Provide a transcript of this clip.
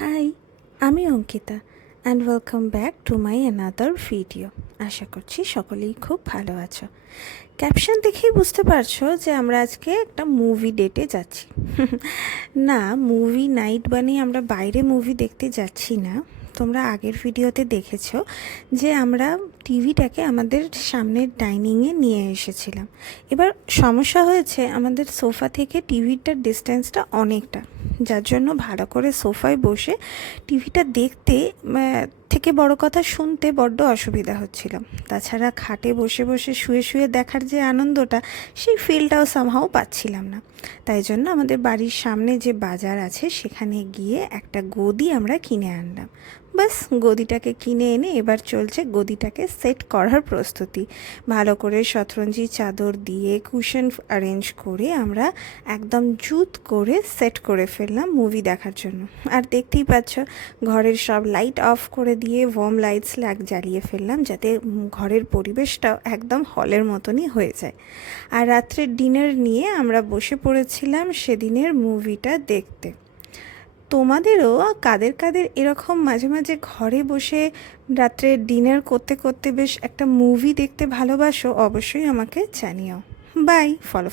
High, আমি Ankita and welcome back to my another video. আশা করছি সকলেই খুব ভালো আছো। ক্যাপশন দেখেই বুঝতে পারছো যে আমরা আজকে একটা মুভি ডেটে যাচ্ছি। না, মুভি নাইট বানিয়ে আমরা বাইরে মুভি দেখতে যাচ্ছি না। তোমরা আগের ভিডিওতে দেখেছো যে আমরা টিভিটাকে আমাদের সামনের ডাইনিংয়ে নিয়ে এসেছিলাম। এবার সমস্যা হয়েছে, আমাদের সোফা থেকে টিভিটার ডিস্টেন্সটা অনেকটা, যার জন্য ভালো করে সোফায় বসে টিভিটা দেখতে থেকে বড় কথা শুনতে বড্ড অসুবিধা হচ্ছিল। তাছাড়া খাটে বসে বসে শুয়ে শুয়ে দেখার যে আনন্দটা, সেই ফিলটাও সামহাও পাচ্ছিলাম না। তাই জন্য আমাদের বাড়ির সামনে যে বাজার আছে সেখানে গিয়ে একটা গদি আমরা কিনে আনলাম। বাস গদিটাকে কিনে এনে এবার চলছে গদিটাকে সেট করার প্রস্তুতি। ভালো করে শতরঞ্জি চাদর দিয়ে কুশন অ্যারেঞ্জ করে আমরা একদম জুত করে সেট করে ফেললাম মুভি দেখার জন্য। আর দেখতেই পাচ্ছ, ঘরের সব লাইট অফ করে দিয়ে ওয়ার্ম লাইটস জ্বালিয়ে ফেললাম, যাতে ঘরের পরিবেশটাও একদম হলের মতনই হয়ে যায়। আর রাত্রের ডিনার নিয়ে আমরা বসে পড়েছিলাম সেদিনের মুভিটা দেখতে। তোমাদেরও কাদের কাদের এরকম মাঝে মাঝে ঘরে বসে রাত্রে ডিনার করতে করতে বেশ একটা মুভি দেখতে ভালোবাসো, অবশ্যই আমাকে জানিও। By, follow